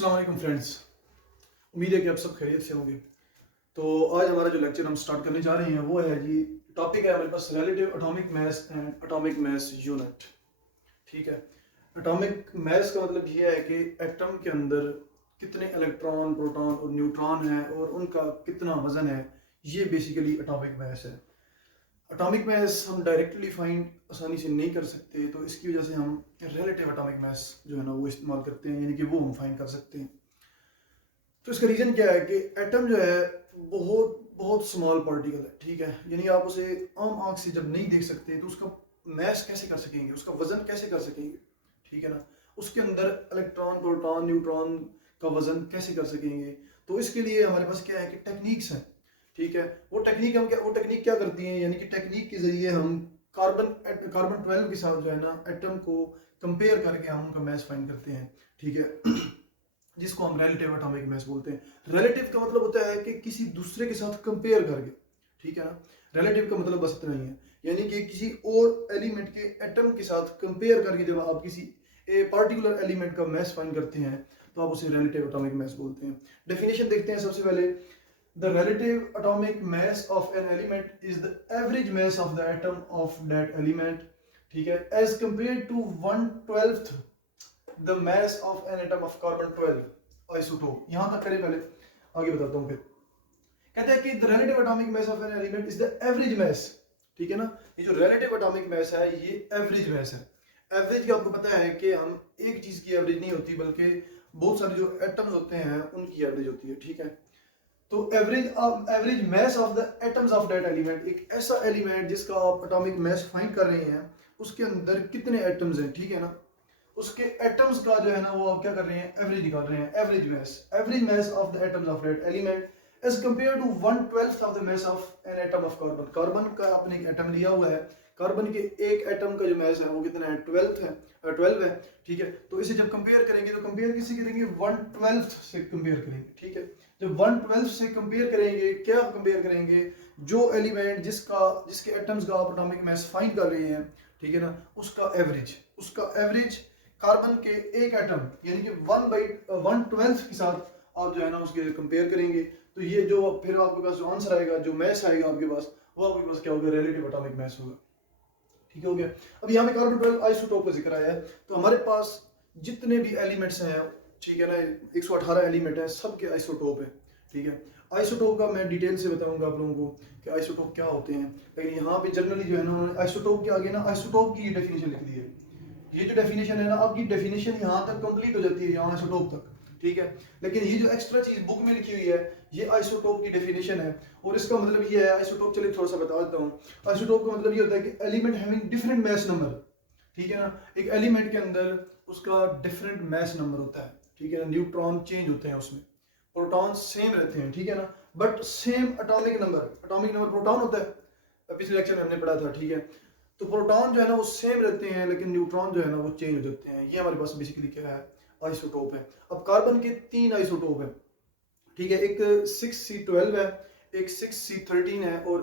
अस्सलाम वालेकुम फ्रेंड्स। उम्मीद है कि आप सब खैरियत से होंगे। तो आज हमारा जो लेक्चर हम स्टार्ट करने जा रहे हैं वो है जी, टॉपिक है हमारे पास relative atomic mass and atomic mass unit. ठीक है, एटॉमिक मास का मतलब ये है कि एटम के अंदर कितने इलेक्ट्रॉन, प्रोटॉन और न्यूट्रॉन हैं और उनका कितना वजन है, ये बेसिकली एटॉमिक मास है। एटॉमिक मास हम डायरेक्टली फाइंड आसानी से नहीं कर सकते, तो इसकी वजह से हम रिलेटिव एटॉमिक मास जो है ना वो इस्तेमाल करते हैं, यानी कि वो हम फाइंड कर सकते हैं। तो इसका रीज़न क्या है कि एटम जो है बहुत बहुत स्मॉल पार्टिकल है। ठीक है, यानी आप उसे आम आंख से जब नहीं देख सकते तो उसका मैस कैसे कर सकेंगे, उसका वजन कैसे कर सकेंगे। ठीक है ना, उसके अंदर इलेक्ट्रॉन, प्रोटॉन, न्यूट्रॉन का वजन कैसे कर सकेंगे। तो इसके लिए हमारे पास क्या है कि टेक्निक्स हैं। ठीक है, वो टेक्निक क्या करती हैं, यानी कि टेक्निक के जरिए हम कार्बन 12 के साथ जो है ना एटम को कंपेयर करके हम उनका मैस फाइंड करते हैं। ठीक है जिसको हम रिलेटिव एटॉमिक मास बोलते हैं। रिलेटिव का मतलब होता है कि किसी दूसरे के साथ कंपेयर करके। ठीक है ना, रिलेटिव का मतलब बस इतना ही है, यानी कि किसी और एलिमेंट के एटम के साथ कंपेयर करके जब आप किसी पार्टिकुलर एलिमेंट का मास फाइंड करते हैं तो आप उसे रिलेटिव एटॉमिक मास बोलते हैं। डेफिनेशन देखते हैं सबसे पहले। The relative atomic mass of an element is the average mass of the atom of that element. ठीक है, as compare to 1/12 the mass of an atom of carbon 12 isotope. यहां तक करें पहले, आगे बताता हूं। फिर कहते हैं कि the relative atomic mass of an element is the average मास। ठीक है ना, ये जो रिलेटिव एटॉमिक मास है ये एवरेज मास है। एवरेज की आपको पता है कि हम एक चीज की एवरेज नहीं होती, बल्कि बहुत सारे जो एटम्स होते हैं उनकी एवरेज होती है। ठीक है, तो average mass of the atoms of that element, एक ऐसा एलिमेंट जिसका आप एटॉमिक मास फाइंड कर रहे हैं उसके अंदर कितने एटम्स हैं। ठीक है ना, उसके एटम्स का जो है ना वो आप क्या कर रहे हैं, एवरेज निकाल रहे हैं। Average mass of the atoms of that element as compare to 1/12 of the mass of an atom of carbon. Carbon का आपने एक एटम लिया हुआ है, कार्बन के एक एटम का जो मास है वो कितना है, 12 है। ठीक है, तो इसे जब कंपेयर करेंगे तो कंपेयर किससे करेंगे, 1/12 से कंपेयर करेंगे। ठीक है, जब 1/12 से कंपेयर करेंगे, क्या कंपेयर करेंगे, जो एलिमेंट जिसके एटम्स का आप एटॉमिक मास फाइंड कर रहे हैं। ठीक है ना, उसका एवरेज कार्बन के एक एटम यानी कि 1/1/12 के साथ आप जो है ना उसके कंपेयर करेंगे। तो ये जो फिर आपके पास जो आंसर आएगा, जो मैस आएगा आपके पास, वो आपके पास क्या होगा, रिलेटिव एटॉमिक मैस होगा। ठीक हो गया। अब यहाँ पे कार्बन 12 आइसोटोप का जिक्र आया है, तो हमारे पास जितने भी एलिमेंट्स हैं, ठीक है ना, 118 एलिमेंट है, सबके आइसोटोप है। ठीक है, आइसोटोप का मैं डिटेल से बताऊंगा आप लोगों को कि आइसोटोप क्या होते हैं, लेकिन यहाँ पे जनरली जो है ना आइसोटोप के आगे ना आइसोटोप की ये डेफिनेशन लिख दी है। ये जो डेफिनेशन है ना, आपकी डेफिनेशन यहाँ तक कंप्लीट हो जाती है, यहाँ आइसोटोप तक। ठीक है, लेकिन ये जो एक्स्ट्रा चीज बुक में लिखी हुई है ये आइसोटोप की डेफिनेशन है। और इसका मतलब ये है, आइसोटोप चलिए थोड़ा सा बता देता हूँ। आइसोटोप का मतलब ये होता है कि element having different mass number. ठीक है ना, एक एलिमेंट के अंदर उसका डिफरेंट मैस नंबर होता है। ठीक है ना, न्यूट्रॉन चेंज होते हैं उसमें, प्रोटॉन सेम रहते हैं। ठीक है ना, but same atomic number proton होता है, पिछले लेक्चर में हमने पढ़ा था। ठीक है, तो प्रोटॉन जो है ना वो सेम रहते हैं, लेकिन न्यूट्रॉन जो है ना वो चेंज हो जाते हैं। ये हमारे पास बेसिकली क्या है, आइसोटोप है। अब कार्बन के 3 आइसोटोप है। ठीक है, एक 6C12 है, एक 6C13 है और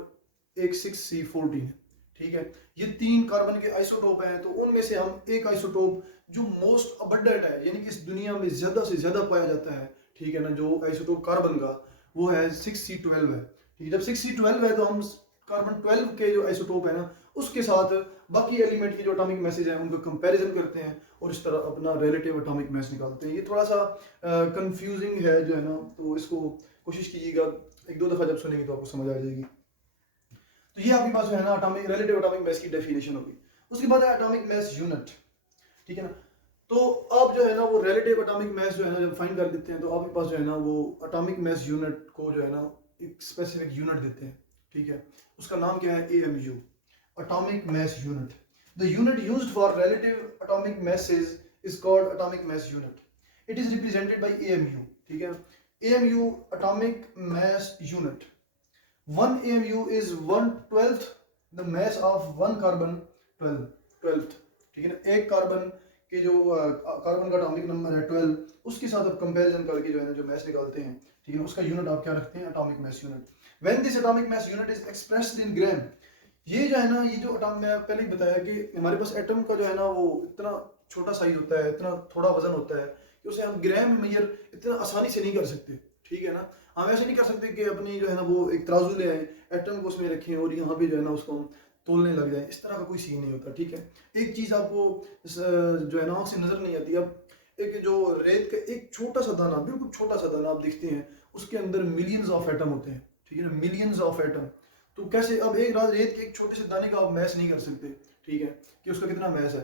एक 6C14 है। ठीक है, ये 3 कार्बन के आइसोटोप हैं। तो उनमें से हम एक आइसोटोप जो मोस्ट अबंडेंट है, यानी कि इस दुनिया में ज्यादा से ज्यादा पाया जाता है, ठीक है ना, जो आइसोटोप कार्बन का, वो है 6C12 है। ठीक है, जब 6C12 है तो हम कार्बन 12 के जो आइसोटोप है ना उसके साथ बाकी एलिमेंट की जो एटॉमिक मैसेज है उनको कंपैरिजन करते हैं और इस तरह अपना रिलेटिव एटॉमिक मैस निकालते हैं। ये थोड़ा सा कंफ्यूजिंग है जो है ना, तो इसको कोशिश कीजिएगा, 1-2 दफा जब सुनेंगे तो आपको समझ आ जाएगी। तो ये आपके पास जो है ना एटॉमिक रिलेटिव एटॉमिक मैस की डेफिनेशन होगी। उसके बाद है एटॉमिक मैस यूनिट। ठीक है ना, तो आप जो है ना वो रिलेटिव एटॉमिक मैस जो है ना जब फाइंड कर देते हैं तो आपके पास जो है ना वो एटॉमिक मैस यूनिट को जो है ना एक स्पेसिफिक यूनिट देते हैं। ठीक है, उसका नाम क्या है, AMU, atomic mass unit. The unit used for relative atomic message is called atomic mass unit. It is represented by AMU। ठीक है, AMU atomic mass unit. 1 AMU is 1/12 the mass of 1 carbon 12th। ठीक है ना, एक carbon के जो carbon का atomic number है 12, उसके साथ आप कंपैरिजन करके जो है ना जो मैस निकालते हैं। ठीक है, उसका यूनिट आप क्या रखते हैं, atomic mass unit. When this atomic mass unit is expressed in gram, ये जो है ना, ये जो एटॉम मैं पहले ही बताया कि हमारे पास एटम का जो है ना वो इतना छोटा साइज होता है, इतना थोड़ा वजन होता है कि कि उसे हम ग्राम में मेजर इतना आसानी से नहीं कर सकते, ठीक है ना। हम ऐसे नहीं कर सकते कि अपनी जो है ना वो एक तराजू ले आए, एटम को उसमें रखें और यहाँ पे जो है ना उसको हम तोलने लग जाए, इस तरह का कोई सीन नहीं होता, ठीक है। एक चीज़ आपको जो है ना आँख से नज़र नहीं आती, अब एक जो रेत का एक छोटा सा दाना, बिल्कुल छोटा सा दाना आप देखते हैं, उसके अंदर मिलियंस ऑफ एटम होते हैं, ठीक है ना, मिलियंस ऑफ एटम। तो कैसे अब एक रात रेत के एक छोटे से दाने का आप मैस नहीं कर सकते, ठीक है, कि उसका कितना मैस है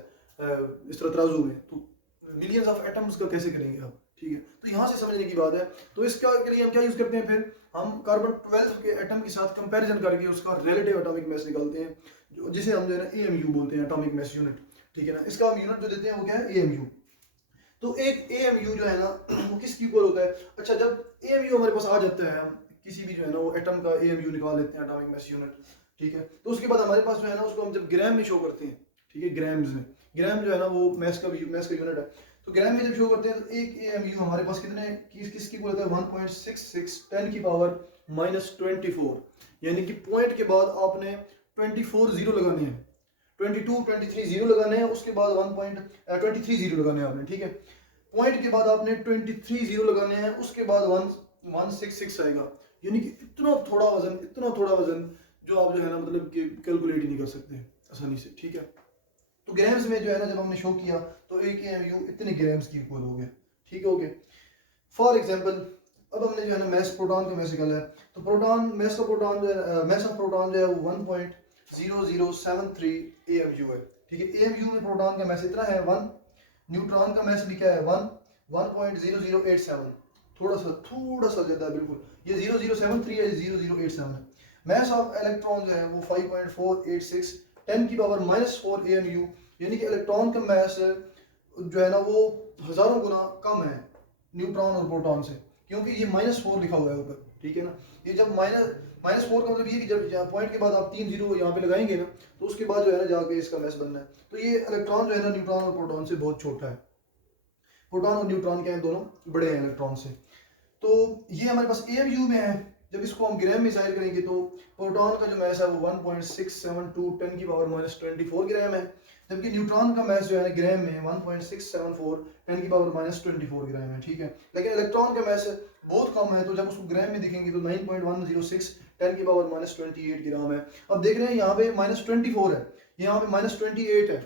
इस तरह तराजू में, तो मिलियंस ऑफ एटम्स का कैसे करेंगे आप, ठीक है। तो यहाँ से समझने की बात है। तो इसका के लिए हम क्या यूज करते हैं, फिर हम कार्बन 12 के एटम के साथ कंपैरिजन करके उसका रिलेटिव एटॉमिक मास निकालते हैं, जो जिसे हम जो है ना AMU बोलते हैं, एटॉमिक मास यूनिट, ठीक है ना। इसका हम यूनिट जो देते हैं वो क्या है, AMU। तो एक AMU जो है ना वो किसकी इक्वल होता है, अच्छा जब AMU हमारे पास आ जाता है, हम किसी भी जो है ना वो एटम का AMU निकाल लेते हैं, एटॉमिक मास यूनिट, ठीक है। तो उसके बाद हमारे पास जो है ना उसको हम जब ग्राम में शो करते हैं, ठीक है, ग्राम्स में, ग्राम जो है ना वो मास का यूनिट है, तो ग्राम में जब शो करते हैं तो एक AMU हमारे पास कितने किसकी इक्वल होता है, 1.66 10 की पावर -24, यानी कि पॉइंट के बाद आपने 24 जीरो लगाने हैं, 22 23 जीरो लगाने हैं, उसके बाद 1.23 जीरो लगाने हैं आपने, ठीक है। पॉइंट के बाद आपने 23 जीरो लगाने हैं, उसके बाद 166 आएगा, यानी कि इतना थोड़ा वजन जो आप जो है ना मतलब कि कैलकुलेट ही नहीं कर सकते आसानी से, ठीक है। तो ग्राम्स में जो है ना जब हमने शो किया तो एक AMU इतने ग्राम्स की इक्वल हो गया, ठीक हो गया। फॉर एग्जांपल अब हमने जो है ना मैस प्रोटॉन का मैस निकाला है, तो प्रोटॉन मैस का प्रोटॉन जो है मैस ऑफ प्रोटॉन जो है वो 1.0073 AMU है, ठीक है। AMU में प्रोटॉन का मैस इतना है 1, न्यूट्रॉन का मैस लिखा है 1.0087, थोड़ा सा ज्यादा है बिल्कुल, ये 0073 है, 0087 है। मैस ऑफ इलेक्ट्रॉन जो है वो 5.486 10 की पावर -4 AMU, यानी कि इलेक्ट्रॉन का मैस जो है ना वो हजारों गुना कम है न्यूट्रॉन और प्रोटॉन से, क्योंकि ये -4 लिखा हुआ है ऊपर, ठीक है ना। ये जब -4 का मतलब ये कि जब पॉइंट के बाद आप 3 जीरो यहाँ पे लगाएंगे ना, तो उसके बाद जो है ना जाके इसका मैस बनना है। तो ये इलेक्ट्रॉन जो है ना न्यूट्रॉन और प्रोटॉन से बहुत छोटा है, प्रोटॉन और न्यूट्रॉन क्या है, दोनों बड़े हैं इलेक्ट्रॉन से। तो ये हमारे पास AMU में है, जब इसको हम ग्राम में जाहिर करेंगे तो प्रोटॉन का जो मैस है वो 1.672 10 की पावर -24 ग्राम है, जबकि न्यूट्रॉन का मैस जो है ग्राम में 1.674 10 की पावर -24 ग्राम है, ठीक है। लेकिन इलेक्ट्रॉन का मैस बहुत कम है, तो जब उसको ग्राम में देखेंगे तो 9.106 10 की पावर -28 ग्राम है। अब देख रहे हैं यहाँ पे -24 है, यहाँ पे -28 है,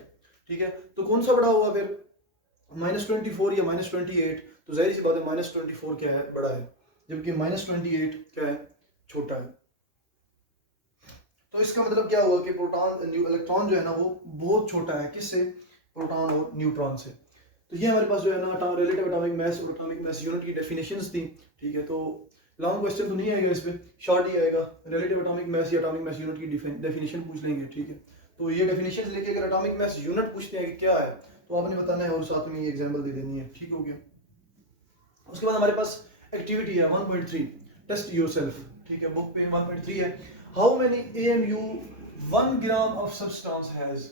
ठीक है। तो कौन सा बड़ा हुआ फिर, -24 या -28, तो जाहिर सी बात है -24 क्या है, बड़ा है, जबकि -28 क्या है, छोटा है। तो इसका मतलब क्या हुआ कि प्रोटॉन इलेक्ट्रॉन जो है ना वो बहुत छोटा है, किससे, प्रोटॉन और न्यूट्रॉन से। तो ये हमारे पास जो है ना रिलेटिव एटॉमिक मास और एटॉमिक मास यूनिट की डेफिनेशंस थी, ठीक है। तो लॉन्ग क्वेश्चन तो नहीं आएगा इस पे, शॉर्ट ही आएगा, रिलेटिव एटॉमिक मास या एटॉमिक मास यूनिट की डेफिनेशन पूछ लेंगे, ठीक है। तो ये डेफिनेशंस लेके अगर एटॉमिक मास यूनिट पूछते हैं कि क्या है, तो आपने बताना है और साथ में ये एग्जांपल दे देनी है, ठीक हो गया। उसके बाद हमारे पास एक्टिविटी है 1.3 टेस्ट योरसेल्फ, ठीक है, बुक पे 1.3 है, how many AMU 1 gram of substance has.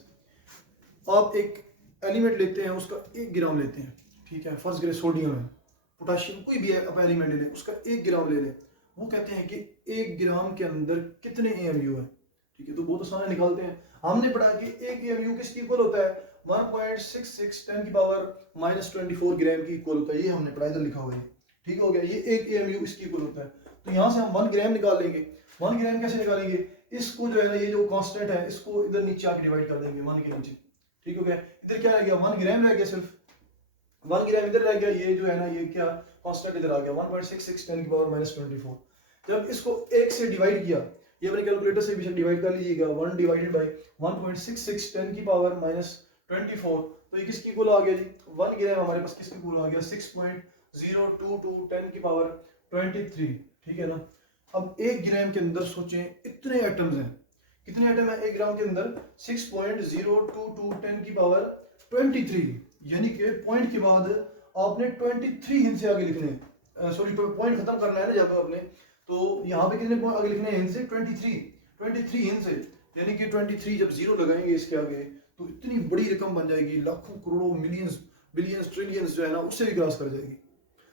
आप एक एलिमेंट लेते हैं, उसका 1 ग्राम लेते हैं, ठीक है, फर्स्ट ग्रेड सोडियम है, पोटेशियम, कोई भी आप एलिमेंट ले लें, उसका 1 ग्राम ले लें, वो कहते हैं कि 1 ग्राम के अंदर कितने AMU है, ठीक है। तो बहुत आसान निकालते हैं, हमने पढ़ा कि 1 AMU किसकी इक्वल होता है, 1.66 10 की पावर -24 ग्राम की इक्वल होता है, ये हमने पढ़ा, इधर लिखा हुआ है, ठीक हो गया। ये 1 AMU इसकी इक्वल होता है, तो यहाँ से हम 1 ग्राम निकाल लेंगे। 1 ग्राम कैसे निकालेंगे, इसको जो है ना ये जो कांस्टेंट है इसको इधर नीचे आके डिवाइड कर देंगे 1 के नीचे, ठीक हो गया। इधर क्या रह गया, 1 ग्राम रह गया, सिर्फ 1 ग्राम इधर रह गया, ये जो है ना ये क्या कांस्टेंट इधर आ गया 1.66 10 की पावर -24। जब इसको 1 से डिवाइड किया, ये अपने कैलकुलेटर से भी डिवाइड कर लीजिएगा, 1 डिवाइडेड बाय 1.66 10 की पावर -24, तो ये किसकी इक्वल आ गया जी, 1 ग्राम हमारे पास किसकी इक्वल आ गया, 6.022 10 की पावर 23, ठीक है ना। अब 1 ग्राम के अंदर सोचें इतने एटम्स हैं, कितने एटम है 1 ग्राम के अंदर, 6.022 10 की पावर 23, यानी कि पॉइंट के बाद आपने 23 हिंद से आगे लिखने, सॉरी पॉइंट खत्म करना है ना जब आपने, तो यहाँ पे कितने आगे लिखने हैं हिंद से, 23 हिंद से, यानी कि 23 जब जीरो लगाएंगे इसके आगे तो इतनी बड़ी रकम बन जाएगी, लाखों करोड़ों मिलियंस बिलियंस ट्रिलियंस जो है ना उससे भी क्रॉस कर जाएगी।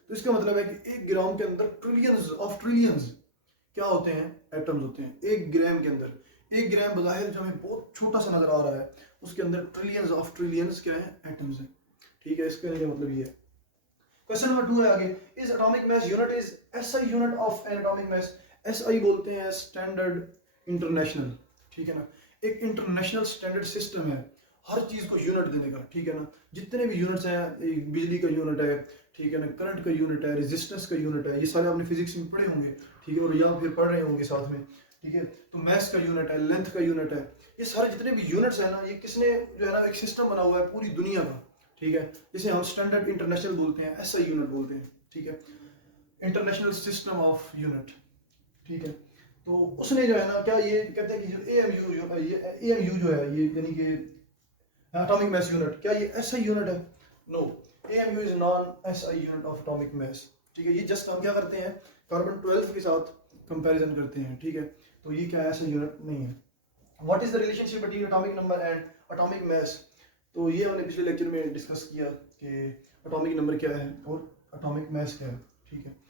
तो इसका मतलब है कि 1 ग्राम के अंदर ट्रिलियंस ऑफ ट्रिलियंस क्या होते हैं, एटम्स होते हैं 1 ग्राम के अंदर। 1 ग्राम बज़ाहिर जो हमें बहुत छोटा सा नजर आ रहा है, उसके अंदर ट्रिलियंस ऑफ ट्रिलियंस क्या है, एटम्स हैं, ठीक है। इसका मतलब ये है। क्वेश्चन नंबर 2 है आगे, is atomic mass unit is SI unit of N atomic mass. SI बोलते हैं स्टैंडर्ड इंटरनेशनल, ठीक है ना, एक इंटरनेशनल स्टैंडर्ड सिस्टम है हर चीज को यूनिट देने का, ठीक है ना। जितने भी यूनिट्स हैं, बिजली का यूनिट है, ठीक है ना, करंट का यूनिट है, रेजिस्टेंस का यूनिट है, ये सारे आपने फिजिक्स में पढ़े होंगे, ठीक है, और या फिर पढ़ रहे होंगे साथ में, ठीक है। तो मैस का यूनिट है, लेंथ का यूनिट है, ये सारे जितने भी यूनिट्स हैं ना, ये किसने जो है ना एक सिस्टम बना हुआ है पूरी दुनिया का, ठीक है, जिसे हम स्टैंडर्ड इंटरनेशनल बोलते हैं, एसआई यूनिट बोलते हैं, ठीक है, इंटरनेशनल सिस्टम ऑफ यूनिट, ठीक है। तो उसने जो है ना, क्या ये कहते हैं कि एएमयू जो है ये यानी कि एटॉमिक मास यूनिट, क्या ये एसआई यूनिट है? No, AMU is non SI unit of atomic mass, ठीक है। ये जस्ट हम क्या करते हैं, कार्बन 12 के साथ कंपैरिजन करते हैं, ठीक है। तो ये क्या एसआई यूनिट नहीं है। What is the relationship between atomic number and atomic mass? तो ये हमने पिछले लेक्चर में डिस्कस किया कि एटॉमिक नंबर क्या है और एटॉमिक मास क्या है, ठीक है।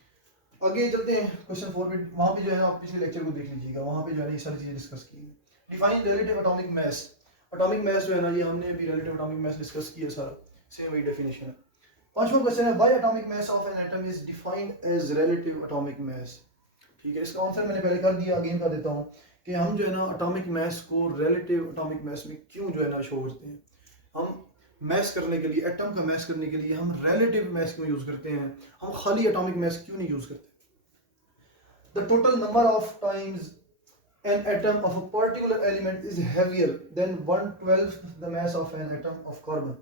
आगे चलते हैं क्वेश्चन 4 पे, वहाँ पे जो है ना आप पिछले लेक्चर को देख लीजिएगा, वहाँ पे जो है ना ये सारी चीज़ें डिस्कस की। डिफाइन रिलेटिव एटॉमिक मास। एटॉमिक मास जो है ना, ये हमने अभी रिलेटिव एटॉमिक मास डिस्कस किया सारा, सेम वही डेफिनेशन है। पांचवा क्वेश्चन है, why atomic mass of an atom is defined as relative atomic mass, ठीक है। इसका आंसर मैंने पहले कर दिया, अगेन कर देता हूँ कि हम जो है ना एटॉमिक मास को रिलेटिव एटॉमिक मास में क्यों जो है ना शो करते हैं। हम मैस करने के लिए, एटम का मैस करने के लिए हम रिलेटिव मैस क्यों यूज करते हैं, हम खाली एटॉमिक मैस क्यों नहीं यूज करते। The total number of times an atom of a particular element is heavier than 1/12 the mass of an atom of carbon।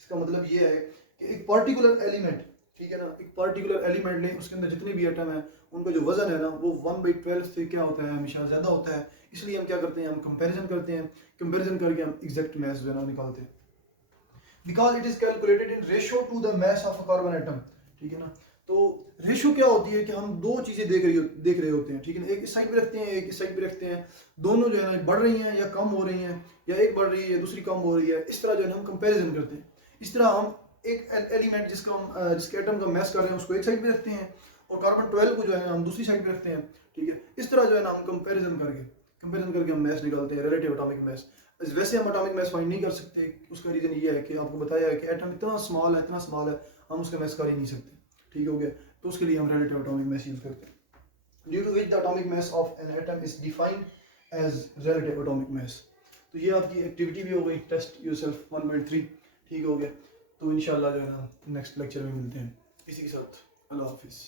इसका मतलब ये है कि एक पर्टिकुलर एलिमेंट, ठीक है ना, एक पर्टिकुलर एलिमेंट ने उसके अंदर जितने भी एटम है उनका जो वजन है ना वो 1/12 से क्या होता है, हमेशा ज्यादा होता है। इसलिए हम क्या करते हैं, हम कंपैरिजन करते हैं, कंपैरिजन करके हम एग्जैक्ट मास जो है ना निकालते हैं। Because it is calculated in ratio two the mass of a carbon atom, ठीक है ना। तो रेशियो क्या होती है कि हम दो चीजें देख रहे होते हैं, ठीक है ना, एक इस साइड पे रखते हैं, एक इस साइड पे रखते हैं, दोनों जो है ना बढ़ रही हैं या कम हो रही हैं, या एक बढ़ रही है या दूसरी कम हो रही है, इस तरह जो है ना हम कंपैरिजन करते हैं। इस तरह हम एक एलिमेंट जिसके एटम का मास कर रहे हैं उसको एक साइड पे रखते हैं, और कार्बन 12 को जो है ना हम दूसरी साइड पे रखते हैं, ठीक है। इस तरह जो है ना हम कंपैरिजन करके हम मास निकालते हैं, रिलेटिव एटॉमिक मास। वैसे हम एटॉमिक मास फाइंड नहीं कर सकते, उसका रीजन ये है कि आपको बताया है कि एटम इतना स्मॉल है, हम उसका मास कर ही नहीं सकते, ठीक हो गया। तो उसके लिए हम रिलेटिव एटॉमिक मास यूज करते हैं, due to which the atomic mass of an atom is defined as relative atomic mass. तो ये आपकी एक्टिविटी भी हो गई, टेस्ट योरसेल्फ 1.3, ठीक हो गया। तो इंशाल्लाह जो है ना नेक्स्ट लेक्चर में मिलते हैं। इसी के साथ अल्लाह हाफिज़।